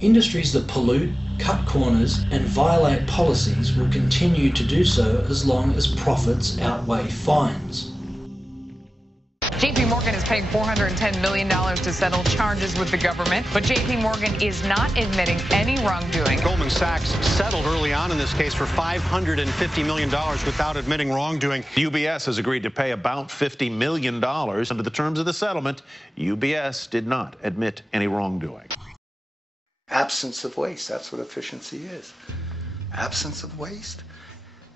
Industries that pollute, cut corners and violate policies will continue to do so as long as profits outweigh fines. JP Morgan is paying $410 million to settle charges with the government, but JP Morgan is not admitting any wrongdoing. Goldman Sachs settled early on in this case for $550 million without admitting wrongdoing. UBS has agreed to pay about $50 million. Under the terms of the settlement, UBS did not admit any wrongdoing. Absence of waste, that's what efficiency is. Absence of waste.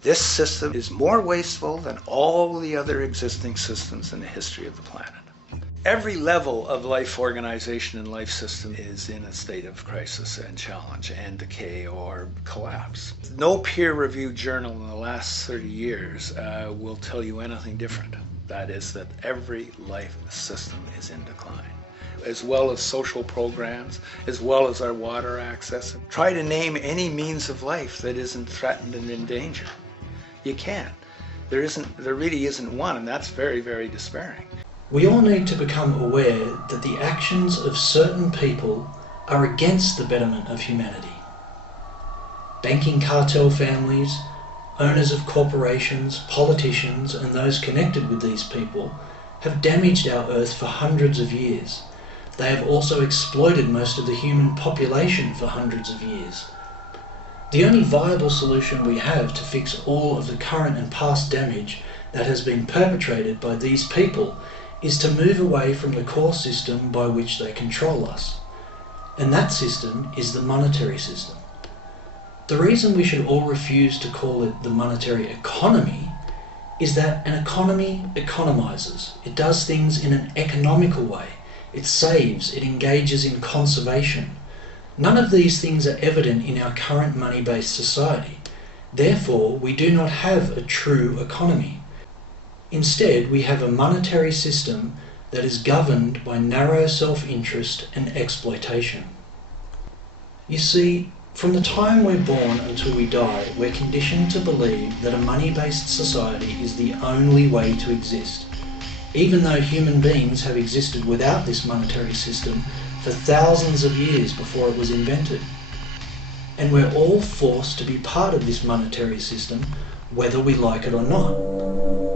This system is more wasteful than all the other existing systems in the history of the planet. Every level of life organization and life system is in a state of crisis and challenge and decay or collapse. No peer-reviewed journal in the last 30 years will tell you anything different. That is that every life system is in decline, as well as social programs, as well as our water access. Try to name any means of life that isn't threatened and in danger. You can't. There really isn't one, and that's very, very despairing. We all need to become aware that the actions of certain people are against the betterment of humanity. Banking cartel families, owners of corporations, politicians, and those connected with these people have damaged our Earth for hundreds of years. They have also exploited most of the human population for hundreds of years. The only viable solution we have to fix all of the current and past damage that has been perpetrated by these people is to move away from the core system by which they control us. And that system is the monetary system. The reason we should all refuse to call it the monetary economy is that an economy economizes. It does things in an economical way. It saves, it engages in conservation. None of these things are evident in our current money-based society. Therefore, we do not have a true economy. Instead, we have a monetary system that is governed by narrow self-interest and exploitation. You see, from the time we're born until we die, we're conditioned to believe that a money-based society is the only way to exist, even though human beings have existed without this monetary system for thousands of years before it was invented. And we're all forced to be part of this monetary system, whether we like it or not.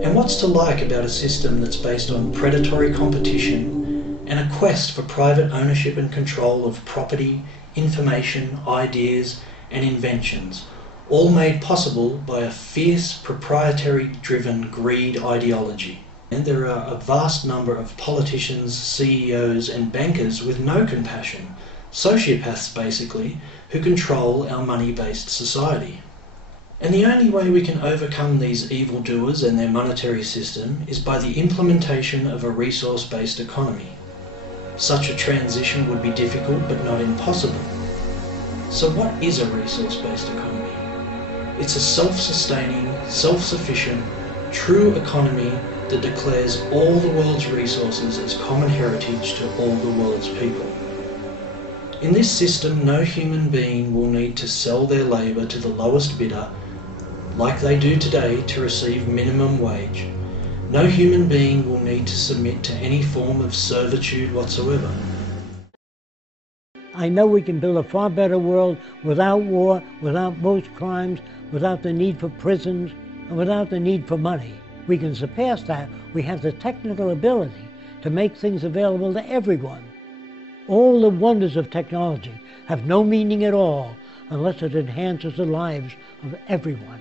And what's to like about a system that's based on predatory competition and a quest for private ownership and control of property, information, ideas, and inventions, all made possible by a fierce, proprietary-driven greed ideology? And there are a vast number of politicians, CEOs and bankers with no compassion, sociopaths basically, who control our money-based society. And the only way we can overcome these evildoers and their monetary system is by the implementation of a resource-based economy. Such a transition would be difficult but not impossible. So what is a resource-based economy? It's a self-sustaining, self-sufficient, true economy that declares all the world's resources as common heritage to all the world's people. In this system, no human being will need to sell their labour to the lowest bidder, like they do today, to receive minimum wage. No human being will need to submit to any form of servitude whatsoever. I know we can build a far better world without war, without most crimes, without the need for prisons, and without the need for money. We can surpass that. We have the technical ability to make things available to everyone. All the wonders of technology have no meaning at all unless it enhances the lives of everyone.